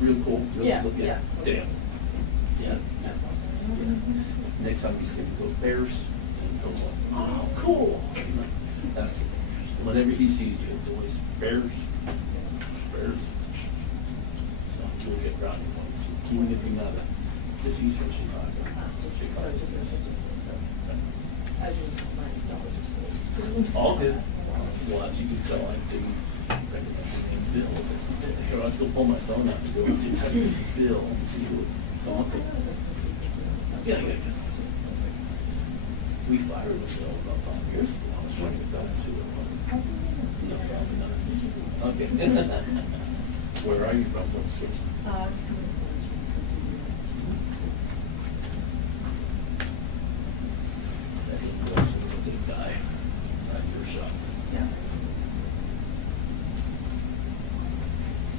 Real cool. Real Yeah, slick. yeah. Damn. Yeah. Next time you see those bears, go, oh, cool. That's whenever he sees you, it's always bears, bears. So you'll get around it once, even if you're not just east from Chicago. All good. Well, as you can tell, I didn't recognize the name Bill. Here, I was going to pull my phone out and go to type in Bill and see who would come up with. Yeah. We fired with Bill about 5 years ago. I was trying to get back to it. No, probably not. Okay. Where are you from? What city? Wilson's a good guy. Right in your shop. Yeah.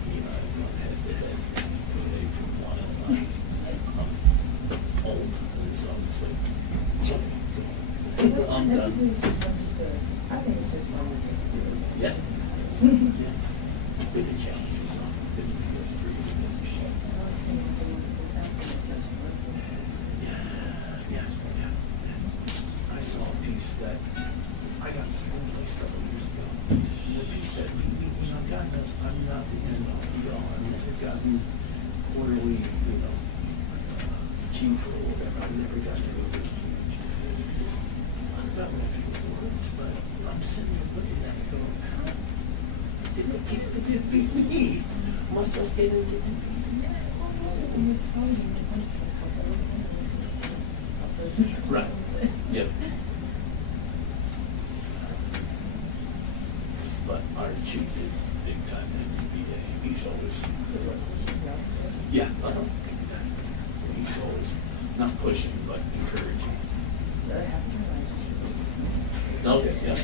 He and I have gone head to head. From 1 and 9. Old. And so I'm just like, I'm done. I think it's just fun to just do it. Yeah. It's good to challenge yourself. It's good to be those free against the show. Yeah. I saw a piece that I got second place a couple years ago. The piece said, God knows I'm not the end all be all. I mean, I've gotten quarterly, chief or whatever. I've never gotten any of those huge. I've gotten a few awards, but I'm sitting there looking at it going, how did the kid beat me? Must have stayed in the Right. Yep. But our chief is big time in NBA. He's always, yeah, he's always not pushing but encouraging. Okay, yeah.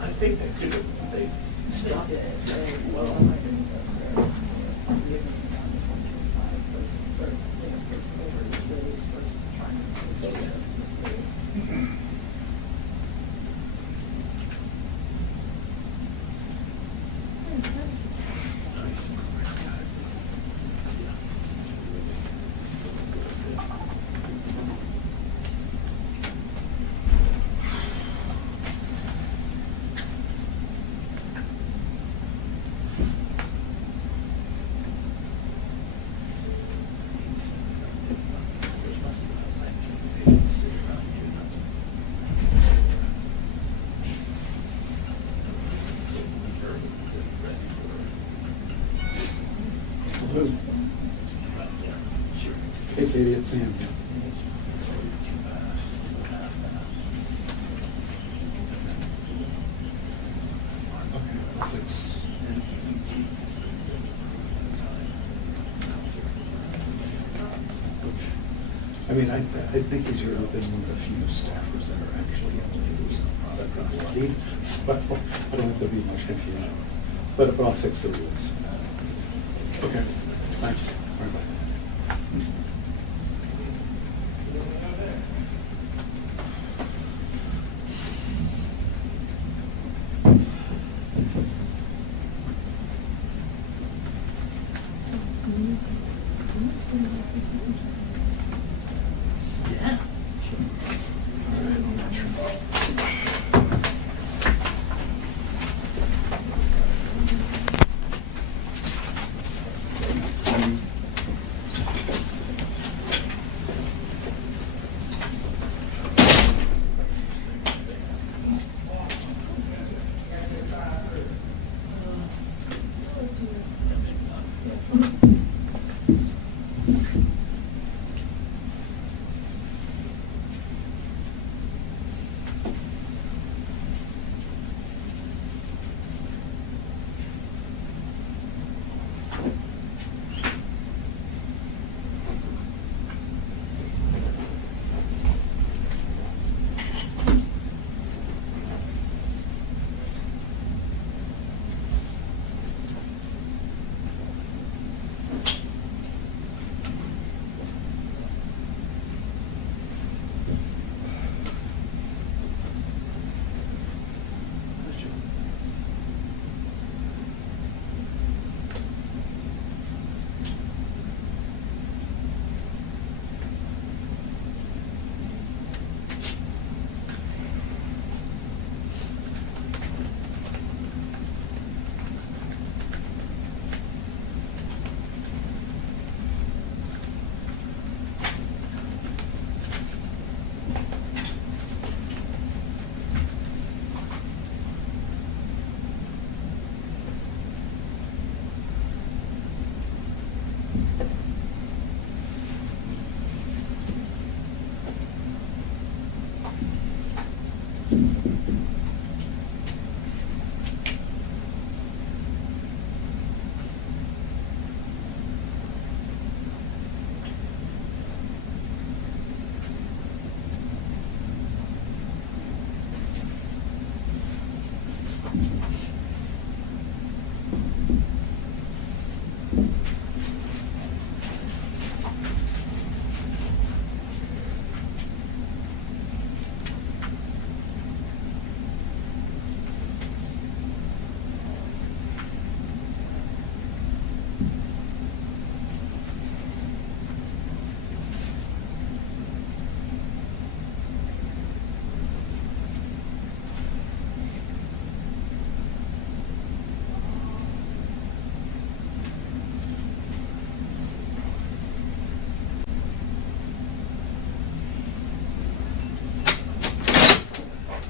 I think they do. They stopped it. Well, Hey, Katie, it's Sam. I mean, I think he's been one of the few staffers that are actually using the product already, so I don't have to be much confusion. But I'll fix the rules. Okay, thanks. All right, bye.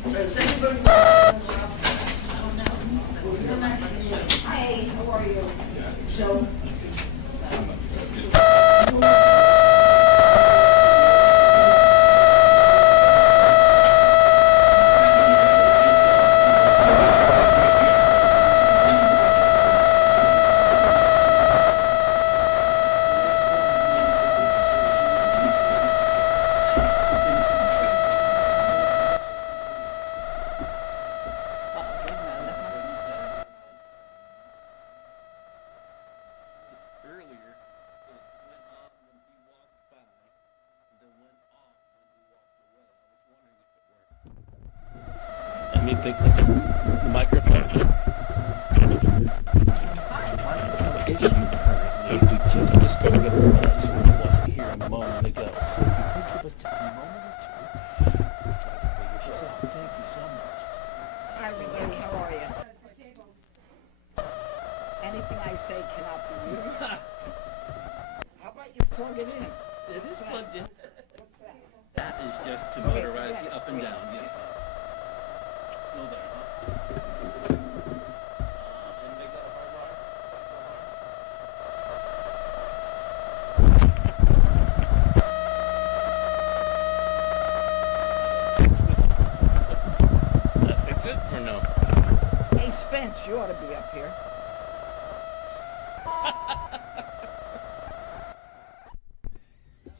Hi, how are you? Joe? Let me think. That's the microphone. Issue currently, we just discovered it was. It wasn't here a moment ago. So if you could give us just a moment or two, we'll try to figure this out. Thank you so much. Hi, everybody, how are you? Anything I say cannot be used. How about you plug it in? It is plugged in. What's that? That is just to Okay, motorize forget you it. up and Wait. down. Yes, ma'am. Still there, huh? And make that a hard drive? That fix it or no? Hey, Spence, you ought to be up here.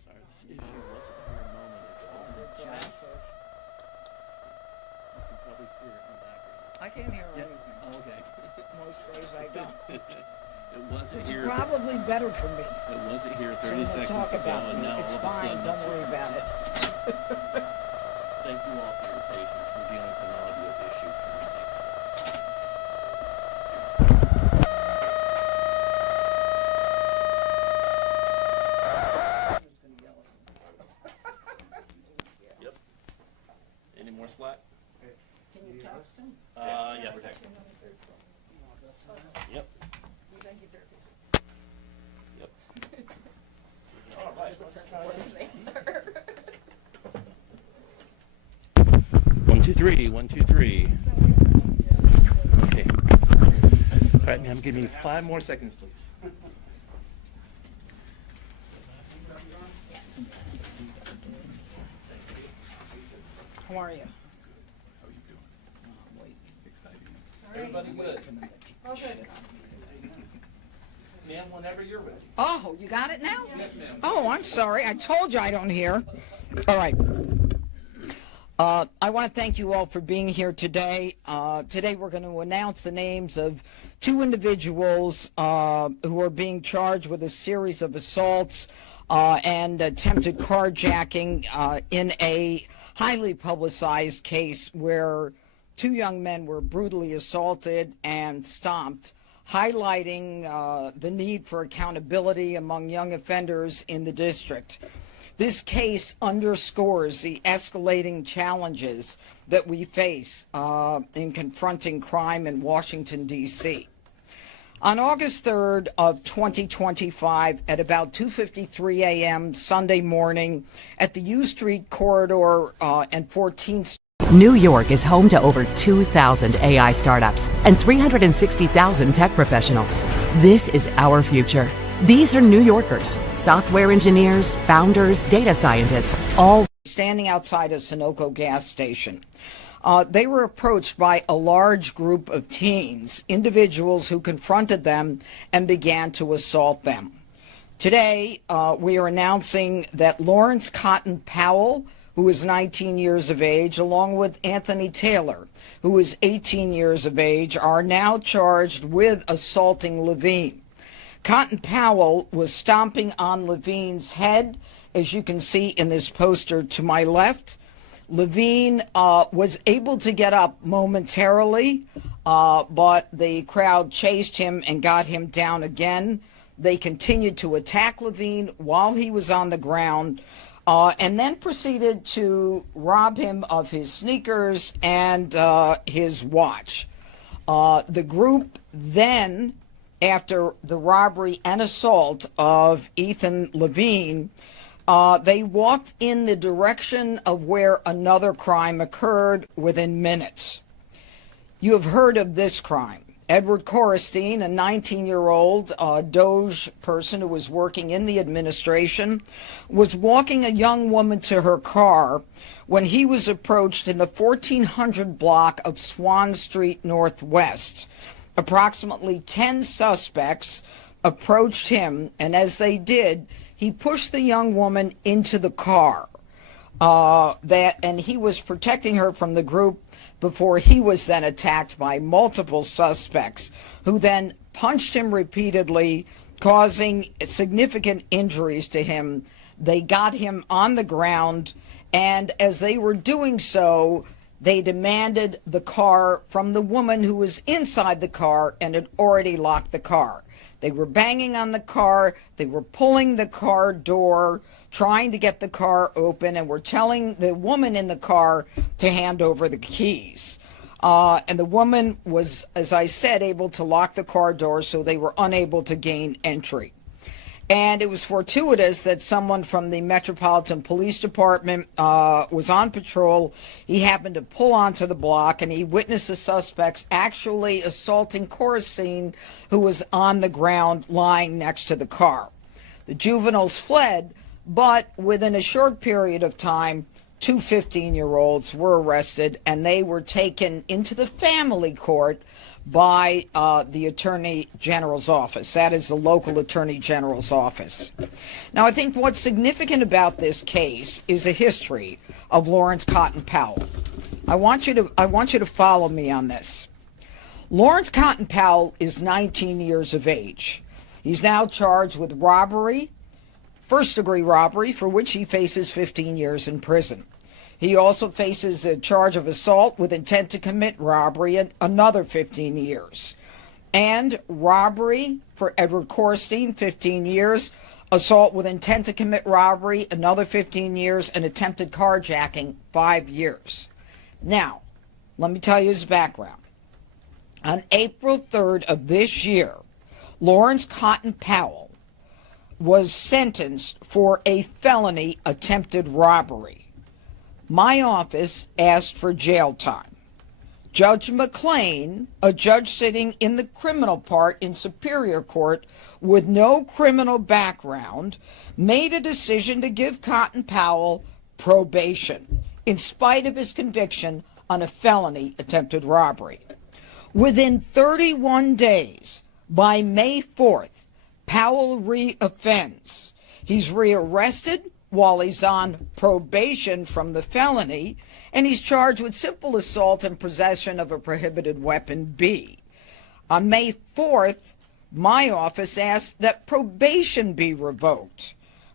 Sorry, this issue wasn't here a moment ago. You can probably hear it in the background. I can't hear Yeah. anything. Oh, okay. Most days I don't. It wasn't It's here. probably better for me. It wasn't here So 30 we'll seconds talk ago, about and it. now It's all of a fine, sudden. don't worry about it. Thank you all for your patience. We're dealing with an audio issue currently. Yep. Any more slack? Can you text him? Yeah, we're texting. Yep. Yep. All right. 1, 2, 3. 1, 2, 3. Okay. All right, ma'am. Give me 5 more seconds, please. How are you? How are you doing? Exciting. Everybody good? Okay. Ma'am, whenever you're ready. Oh, you got it now? Yes, ma'am. Oh, I'm sorry. I told you I don't hear. All right. I want to thank you all for being here today. Today we're going to announce the names of 2 individuals who are being charged with a series of assaults and attempted carjacking in a highly publicized case where 2 young men were brutally assaulted and stomped, highlighting the need for accountability among young offenders in the district. This case underscores the escalating challenges that we face in confronting crime in Washington, D.C. On August 3rd of 2025, at about 2:53 a.m. Sunday morning, at the U Street corridor and 14th New York is home to over 2,000 AI startups and 360,000 tech professionals. This is our future. These are New Yorkers, software engineers, founders, data scientists, all standing outside a Sunoco gas station. They were approached by a large group of teens, individuals who confronted them and began to assault them. Today, we are announcing that Lawrence Cotton Powell, who is 19 years of age, along with Anthony Taylor, who is 18 years of age, are now charged with assaulting Levine. Cotton Powell was stomping on Levine's head, as you can see in this poster to my left. Levine was able to get up momentarily, but the crowd chased him and got him down again. They continued to attack Levine while he was on the ground, and then proceeded to rob him of his sneakers and his watch. The group then, after the robbery and assault of Ethan Levine, They walked in the direction of where another crime occurred within minutes. You have heard of this crime. Edward Korestein, a 19-year-old Doge person who was working in the administration, was walking a young woman to her car when he was approached in the 1400 block of Swan Street Northwest. Approximately 10 suspects approached him, and as they did, he pushed the young woman into the car. And he was protecting her from the group before he was then attacked by multiple suspects, who then punched him repeatedly, causing significant injuries to him. They got him on the ground, and as they were doing so, they demanded the car from the woman who was inside the car and had already locked the car. They were banging on the car, they were pulling the car door, trying to get the car open, and were telling the woman in the car to hand over the keys. And the woman was, as I said, able to lock the car door, so they were unable to gain entry. And it was fortuitous that someone from the Metropolitan Police Department was on patrol. He happened to pull onto the block, and he witnessed the suspects actually assaulting Korestein, who was on the ground lying next to the car. The juveniles fled, but within a short period of time, two 15-year-olds were arrested, and they were taken into the family court by the Attorney General's office. That is the local Attorney General's office. Now, I think what's significant about this case is the history of Lawrence Cotton Powell. I want you to follow me on this. Lawrence Cotton Powell is 19 years of age. He's now charged with robbery, first-degree robbery, for which he faces 15 years in prison. He also faces a charge of assault with intent to commit robbery and another 15 years. And robbery for Edward Korestein, 15 years. Assault with intent to commit robbery, another 15 years. And attempted carjacking, 5 years. Now, let me tell you his background. On April 3rd of this year, Lawrence Cotton Powell was sentenced for a felony attempted robbery. My office asked for jail time. Judge McLean, a judge sitting in the criminal part in Superior Court with no criminal background, made a decision to give Cotton Powell probation in spite of his conviction on a felony attempted robbery. Within 31 days, by May 4th, Powell reoffends. He's rearrested while he's on probation from the felony, and he's charged with simple assault and possession of a prohibited weapon B. On May 4th, my office asked that probation be revoked.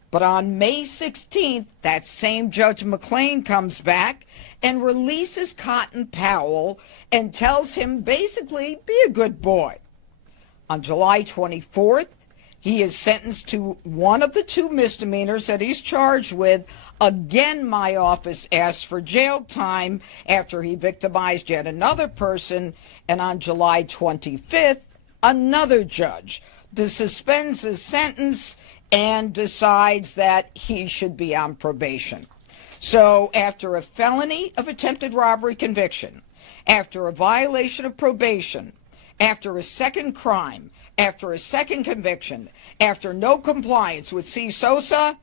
But on May 16th, that same Judge McLean comes back and releases Cotton Powell and tells him basically, be a good boy. On July 24th, he is sentenced to one of the two misdemeanors that he's charged with. Again, my office asked for jail time after he victimized yet another person. And on July 25th, another judge suspends his sentence and decides that he should be on probation. So after a felony of attempted robbery conviction, after a violation of probation, after a second crime, after a second conviction, after no compliance with C. Sosa,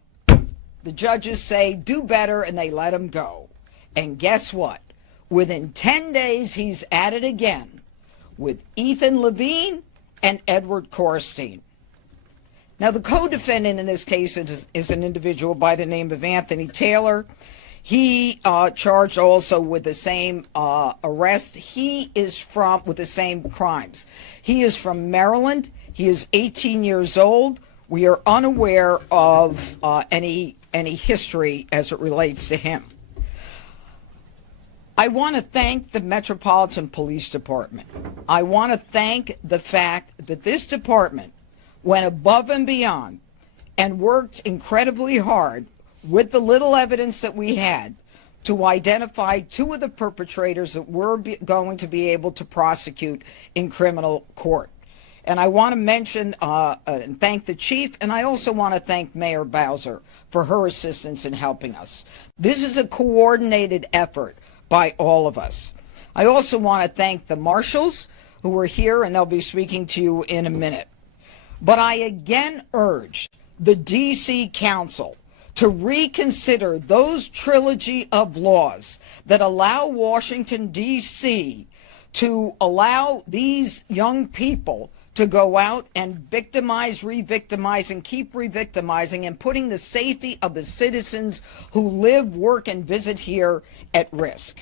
the judges say do better and they let him go. And guess what? Within 10 days, he's at it again with Ethan Levine and Edward Korestein. Now, the co-defendant in this case is an individual by the name of Anthony Taylor. He charged also with the same arrest. He is with the same crimes. He is from Maryland. He is 18 years old. We are unaware of any history as it relates to him. I want to thank the Metropolitan Police Department. I want to thank the fact that this department went above and beyond and worked incredibly hard with the little evidence that we had to identify two of the perpetrators that we're going to be able to prosecute in criminal court. And I want to mention and thank the chief, and I also want to thank Mayor Bowser for her assistance in helping us. This is a coordinated effort by all of us. I also want to thank the marshals who are here, and they'll be speaking to you in a minute. But I again urge the D.C. Council to reconsider those trilogy of laws that allow Washington, D.C. to allow these young people to go out and victimize, re-victimize, and keep re-victimizing and putting the safety of the citizens who live, work, and visit here at risk.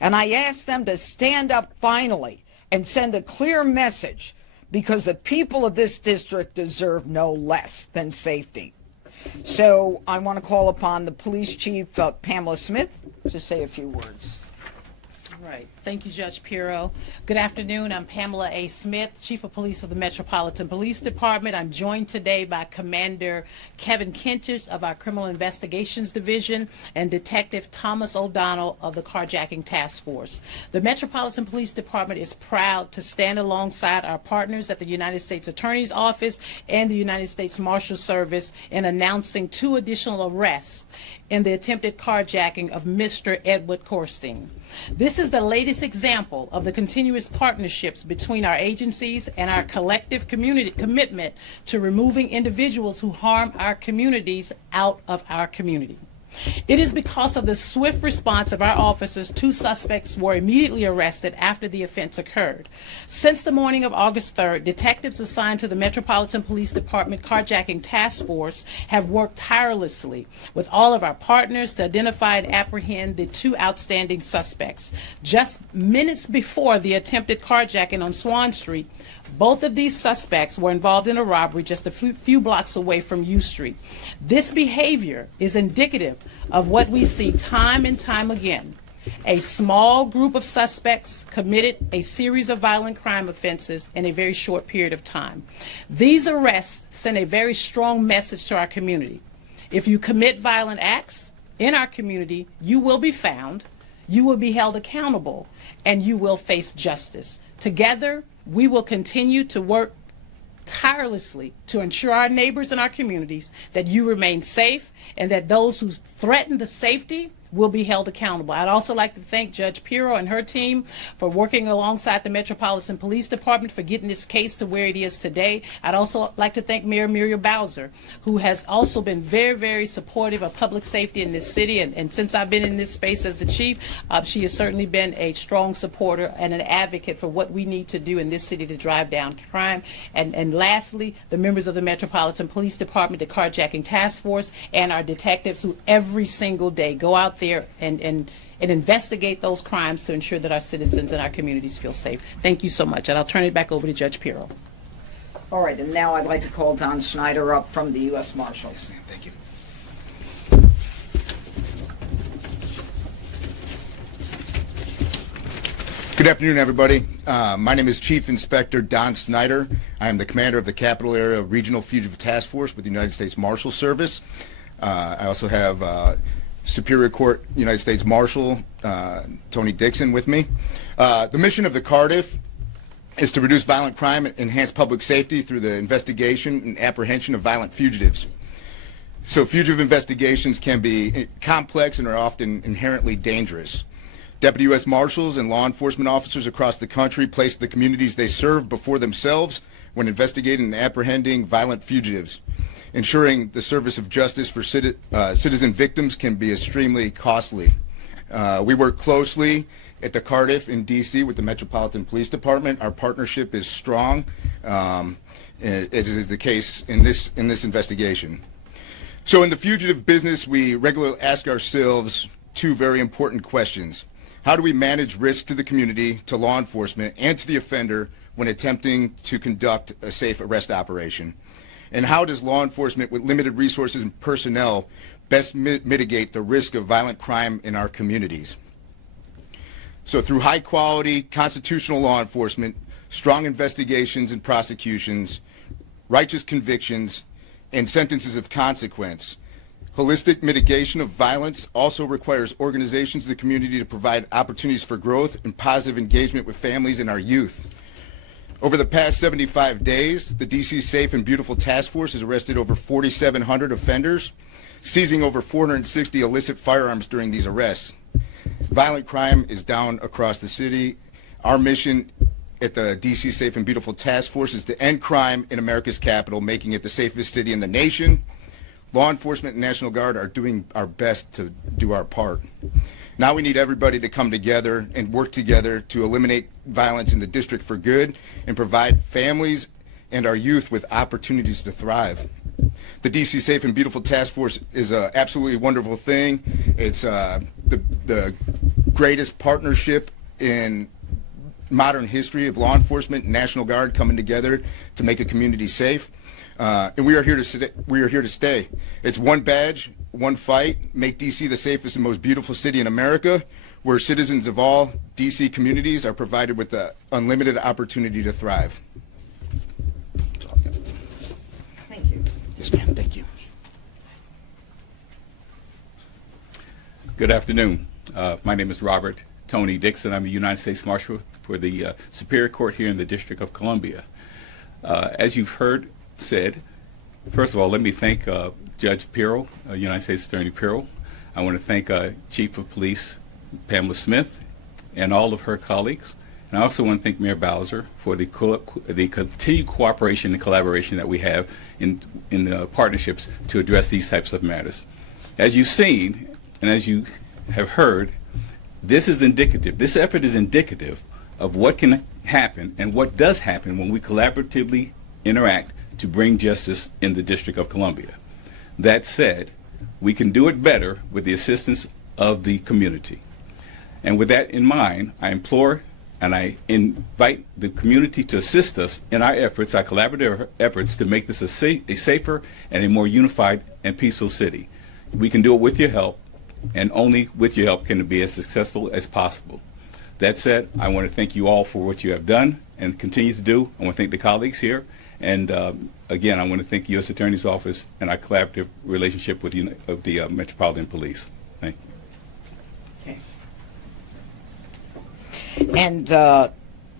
And I ask them to stand up finally and send a clear message, because the people of this district deserve no less than safety. So I want to call upon the police chief, Pamela Smith, to say a few words. Right. Thank you, Judge Pirro. Good afternoon. I'm Pamela A. Smith, Chief of Police of the Metropolitan Police Department. I'm joined today by Commander Kevin Kentish of our Criminal Investigations Division and Detective Thomas O'Donnell of the Carjacking Task Force. The Metropolitan Police Department is proud to stand alongside our partners at the United States Attorney's Office and the United States Marshal Service in announcing 2 additional arrests in the attempted carjacking of Mr. Edward Corstein. This is the latest example of the continuous partnerships between our agencies and our collective community commitment to removing individuals who harm our communities out of our community. It is because of the swift response of our officers, 2 suspects were immediately arrested after the offense occurred. Since the morning of August 3rd, detectives assigned to the Metropolitan Police Department Carjacking Task Force have worked tirelessly with all of our partners to identify and apprehend the 2 outstanding suspects. Just minutes before the attempted carjacking on Swan Street, both of these suspects were involved in a robbery just a few blocks away from U Street. This behavior is indicative of what we see time and time again. A small group of suspects committed a series of violent crime offenses in a very short period of time. These arrests send a very strong message to our community. If you commit violent acts in our community, you will be found, you will be held accountable, and you will face justice. Together, we will continue to work tirelessly to ensure our neighbors and our communities that you remain safe and that those who threaten the safety will be held accountable. I'd also like to thank Judge Pirro and her team for working alongside the Metropolitan Police Department for getting this case to where it is today. I'd also like to thank Mayor Muriel Bowser, who has also been very, very supportive of public safety in this city. And since I've been in this space as the chief, she has certainly been a strong supporter and an advocate for what we need to do in this city to drive down crime. And lastly, the members of the Metropolitan Police Department, the Carjacking Task Force, and our detectives who every single day go out there and investigate those crimes to ensure that our citizens and our communities feel safe. Thank you so much, and I'll turn it back over to Judge Pirro. All right, and now I'd like to call Don Schneider up from the U.S. Marshals. Thank you. Good afternoon, everybody. My name is Chief Inspector Don Snyder. I am the commander of the Capital Area Regional Fugitive Task Force with the United States Marshal Service. I also have Superior Court United States Marshal Tony Dixon with me. The mission of the Cardiff is to reduce violent crime and enhance public safety through the investigation and apprehension of violent fugitives. So fugitive investigations can be complex and are often inherently dangerous. Deputy U.S. Marshals and law enforcement officers across the country place the communities they serve before themselves when investigating and apprehending violent fugitives. Ensuring the service of justice for citizen victims can be extremely costly. We work closely at the Cardiff in D.C. with the Metropolitan Police Department. Our partnership is strong. It is the case in this investigation. So in the fugitive business, we regularly ask ourselves 2 very important questions. How do we manage risk to the community, to law enforcement, and to the offender when attempting to conduct a safe arrest operation? And how does law enforcement with limited resources and personnel best mitigate the risk of violent crime in our communities? So through high quality constitutional law enforcement, strong investigations and prosecutions, righteous convictions, and sentences of consequence, holistic mitigation of violence also requires organizations in the community to provide opportunities for growth and positive engagement with families and our youth. Over the past 75 days, the DC Safe and Beautiful Task Force has arrested over 4,700 offenders, seizing over 460 illicit firearms during these arrests. Violent crime is down across the city. Our mission at the DC Safe and Beautiful Task Force is to end crime in America's capital, making it the safest city in the nation. Law enforcement and National Guard are doing our best to do our part. Now we need everybody to come together and work together to eliminate violence in the district for good and provide families and our youth with opportunities to thrive. The DC Safe and Beautiful Task Force is an absolutely wonderful thing. It's the greatest partnership in modern history of law enforcement and National Guard coming together to make a community safe. And we are here to stay. It's one badge, one fight, make DC the safest and most beautiful city in America, where citizens of all DC communities are provided with the unlimited opportunity to thrive. Thank you. Yes, ma'am. Thank you. Good afternoon. My name is Robert Tony Dixon. I'm a United States Marshal for the Superior Court here in the District of Columbia. As you've heard said, first of all, let me thank Judge Pirro, United States Attorney Pirro. I want to thank Chief of Police Pamela Smith and all of her colleagues. And I also want to thank Mayor Bowser for the continued cooperation and collaboration that we have in partnerships to address these types of matters. As you've seen and as you have heard, this effort is indicative of what can happen and what does happen when we collaboratively interact to bring justice in the District of Columbia. That said, we can do it better with the assistance of the community. And with that in mind, I implore and I invite the community to assist us in our efforts, our collaborative efforts, to make this a safer and a more unified and peaceful city. We can do it with your help, and only with your help can it be as successful as possible. That said, I want to thank you all for what you have done and continue to do. I want to thank the colleagues here. And again, I want to thank the U.S. Attorney's Office and our collaborative relationship with the Metropolitan Police. Thank you. Okay. And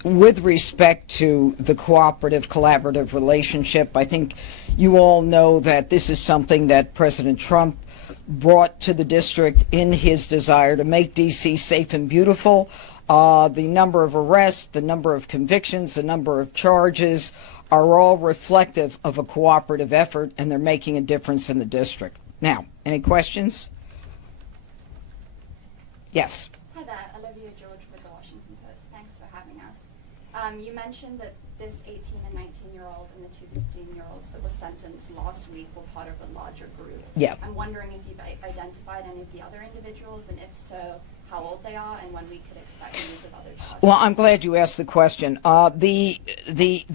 with respect to the collaborative relationship, I think you all know that this is something that President Trump brought to the district in his desire to make D.C. safe and beautiful. The number of arrests, the number of convictions, the number of charges are all reflective of a cooperative effort, and they're making a difference in the district. Now, any questions? Yes. Hi there, Olivia George with the Washington Post. Thanks for having us. You mentioned that this 18 and 19-year-old and the two 15-year-olds that were sentenced last week were part of a larger group. Yeah. I'm wondering if you've identified any of the other individuals, and if so, how old they are, and when we could expect news of other charges. Well, I'm glad you asked the question. The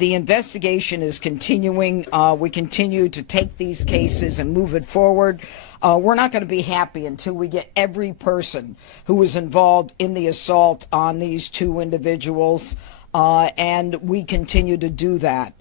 investigation is continuing. We continue to take these cases and move it forward. We're not going to be happy until we get every person who was involved in the assault on these two individuals, and we continue to do that.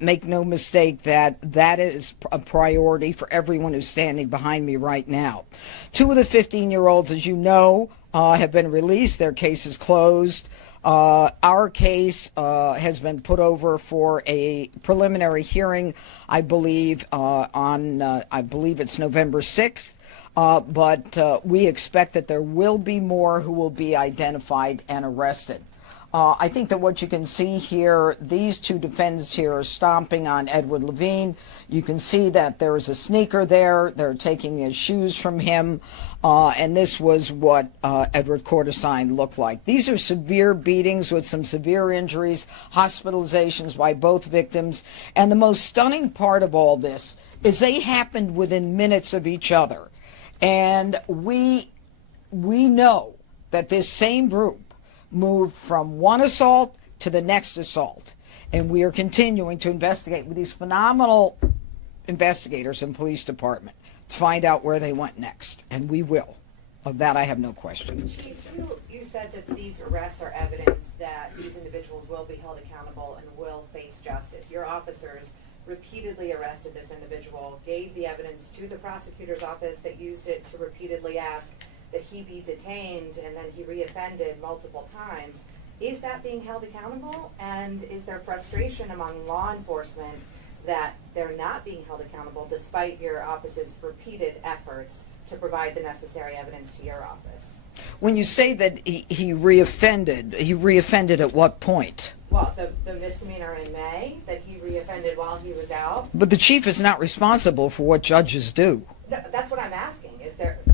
Make no mistake that that is a priority for everyone who's standing behind me right now. Two of the 15-year-olds, as you know, have been released. Their case is closed. Our case has been put over for a preliminary hearing, I believe, I believe it's November 6th. But we expect that there will be more who will be identified and arrested. I think that what you can see here, these two defendants here are stomping on Edward Levine. You can see that there is a sneaker there. They're taking his shoes from him. And this was what Edward Cortesine looked like. These are severe beatings with some severe injuries, hospitalizations by both victims. And the most stunning part of all this is they happened within minutes of each other. And we know that this same group moved from one assault to the next assault. And we are continuing to investigate with these phenomenal investigators in police department to find out where they went next. And we will. Of that, I have no question. Chief, you said that these arrests are evidence that these individuals will be held accountable and will face justice. Your officers repeatedly arrested this individual, gave the evidence to the prosecutor's office that used it to repeatedly ask that he be detained, and then he reoffended multiple times. Is that being held accountable? And is there frustration among law enforcement that they're not being held accountable despite your office's repeated efforts to provide the necessary evidence to your office? When you say that he reoffended at what point? Well, the misdemeanor in May, that he reoffended while he was out. But the chief is not responsible for what judges do. No, that's what I'm asking.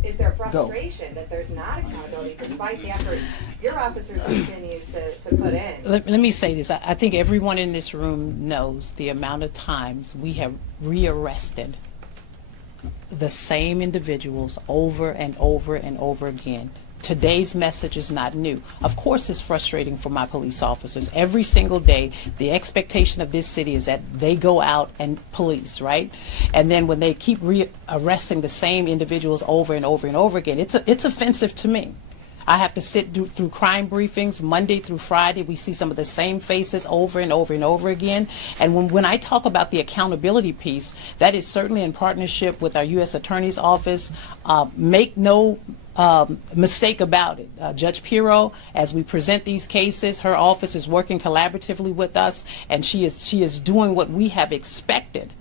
Is there frustration that there's not accountability despite the effort your officers continue to put in? Let me say this. I think everyone in this room knows the amount of times we have rearrested the same individuals over and over and over again. Today's message is not new. Of course it's frustrating for my police officers. Every single day, the expectation of this city is that they go out and police, right? And then when they keep arresting the same individuals over and over and over again, it's offensive to me. I have to sit through crime briefings Monday through Friday. We see some of the same faces over and over and over again. And when I talk about the accountability piece, that is certainly in partnership with our U.S. Attorney's Office. Make no mistake about it. Judge Pirro, as we present these cases, her office is working collaboratively with us, and she is doing what we have expected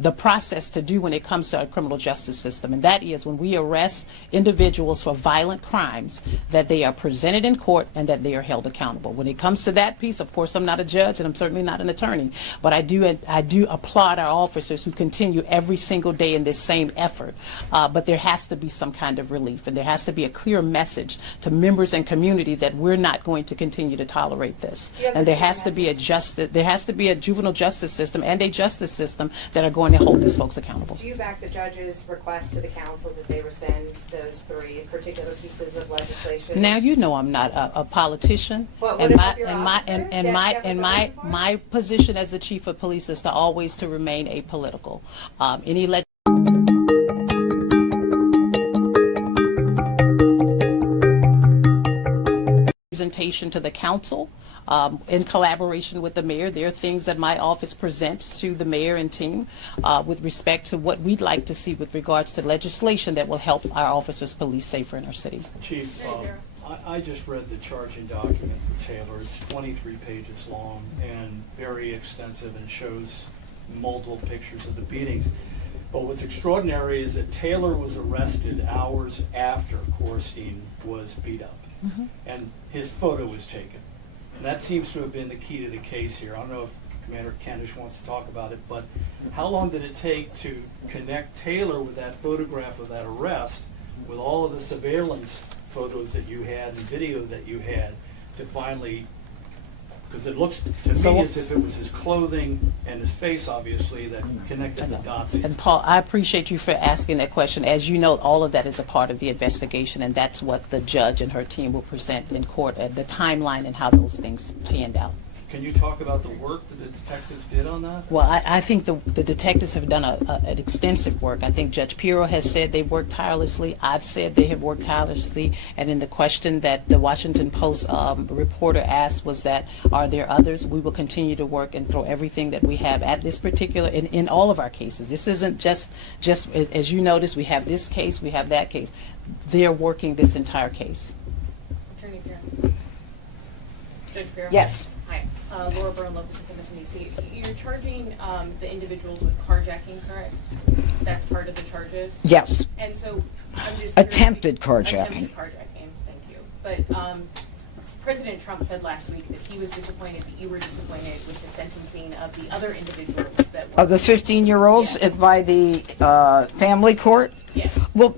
the process to do when it comes to our criminal justice system, and that is when we arrest individuals for violent crimes, that they are presented in court and that they are held accountable. When it comes to that piece, of course, I'm not a judge and I'm certainly not an attorney, but I do applaud our officers who continue every single day in this same effort. But there has to be some kind of relief, and there has to be a clear message to members and community that we're not going to continue to tolerate this. And there has to be a juvenile justice system and a justice system that are going to hold these folks accountable. Do you back the judge's request to the council that they rescind those 3 particular pieces of legislation? Now you know I'm not a politician, and my position as the chief of police is to always to remain apolitical. Any presentation to the council in collaboration with the mayor. There are things that my office presents to the mayor and team with respect to what we'd like to see with regards to legislation that will help our officers police safer in our city. Chief, I just read the charging document for Taylor. It's 23 pages long and very extensive and shows multiple pictures of the beatings. But what's extraordinary is that Taylor was arrested hours after Korstein was beat up. Mm-hmm. And his photo was taken. And that seems to have been the key to the case here. I don't know if Commander Kendish wants to talk about it, but how long did it take to connect Taylor with that photograph of that arrest with all of the surveillance photos that you had and video that you had to finally, because it looks to me as if it was his clothing and his face, obviously, that connected the dots. And Paul, I appreciate you for asking that question. As you know, all of that is a part of the investigation, and that's what the judge and her team will present in court, the timeline and how those things panned out. Can you talk about the work that the detectives did on that? Well, I think the detectives have done an extensive work. I think Judge Pirro has said they worked tirelessly. I've said they have worked tirelessly. And in the question that the Washington Post reporter asked was that, are there others? We will continue to work and throw everything that we have at this particular, in all of our cases. This isn't just as you notice, we have this case, we have that case. They're working this entire case. Attorney Pirro. Judge Pirro. Yes. Hi. Laura Byrne, local MSNBC. You're charging the individuals with carjacking, correct? That's part of the charges? Yes. And so I'm just Attempted carjacking. Attempted carjacking, thank you. But President Trump said last week that he was disappointed, that you were disappointed with the sentencing of the other individuals that were... Of the 15-year-olds yes. by the family court? Yes. Well,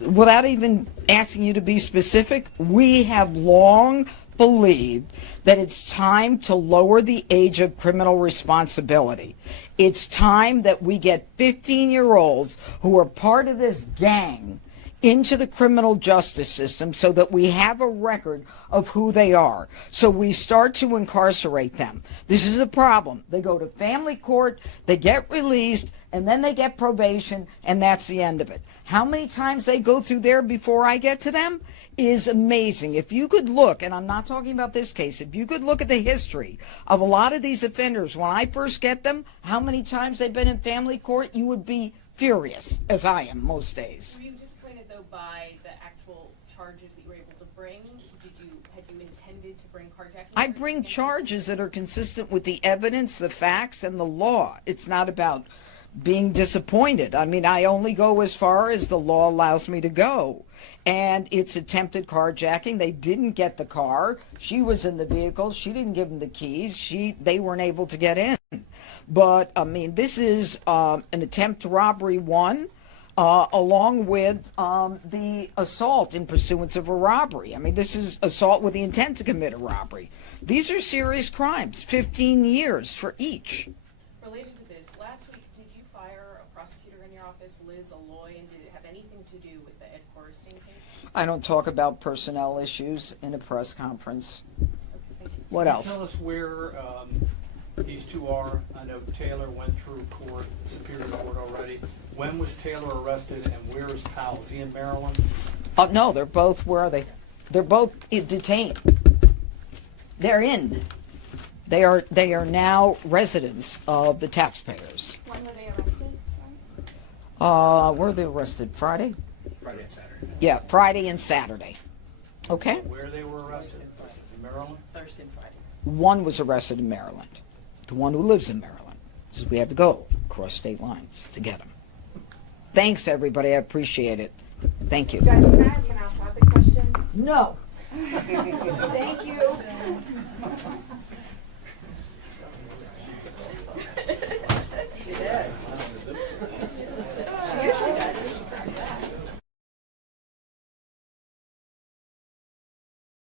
without even asking you to be specific, we have long believed that it's time to lower the age of criminal responsibility. It's time that we get 15-year-olds who are part of this gang into the criminal justice system so that we have a record of who they are. So we start to incarcerate them. This is a problem. They go to family court, they get released, and then they get probation, and that's the end of it. How many times they go through there before I get to them is amazing. If you could look, and I'm not talking about this case, if you could look at the history of a lot of these offenders, when I first get them, how many times they've been in family court, you would be furious, as I am most days. Were you disappointed, though, by the actual charges that you were able to bring? Did you intended to bring carjacking? I bring charges that are consistent with the evidence, the facts, and the law. It's not about being disappointed. I mean, I only go as far as the law allows me to go. And it's attempted carjacking. They didn't get the car. She was in the vehicle. She didn't give them the keys. They weren't able to get in. But, I mean, this is an attempt robbery 1, along with the assault in pursuance of a robbery. I mean, this is assault with the intent to commit a robbery. These are serious crimes, 15 years for each. Related to this, last week, did you fire a prosecutor in your office, Liz Alloy, and did it have anything to do with the Ed Coruscant case? I don't talk about personnel issues in a press conference. What Can you else? tell us where these two are? I know Taylor went through court, Superior Court already. When was Taylor arrested, and where is Powell? Is he in Maryland? No, they're both, where are they? They're both detained. They're in. They are now residents of the taxpayers. When were they arrested? Sorry. Were they arrested? Friday? Friday and Saturday. Yeah, Friday and Saturday. Okay? Where they were arrested? In Maryland? Thursday and Friday. One was arrested in Maryland. The one who lives in Maryland. So we had to go across state lines to get him. Thanks, everybody. I appreciate it. Thank you. Judge, can I ask an off-topic question? No. Thank you.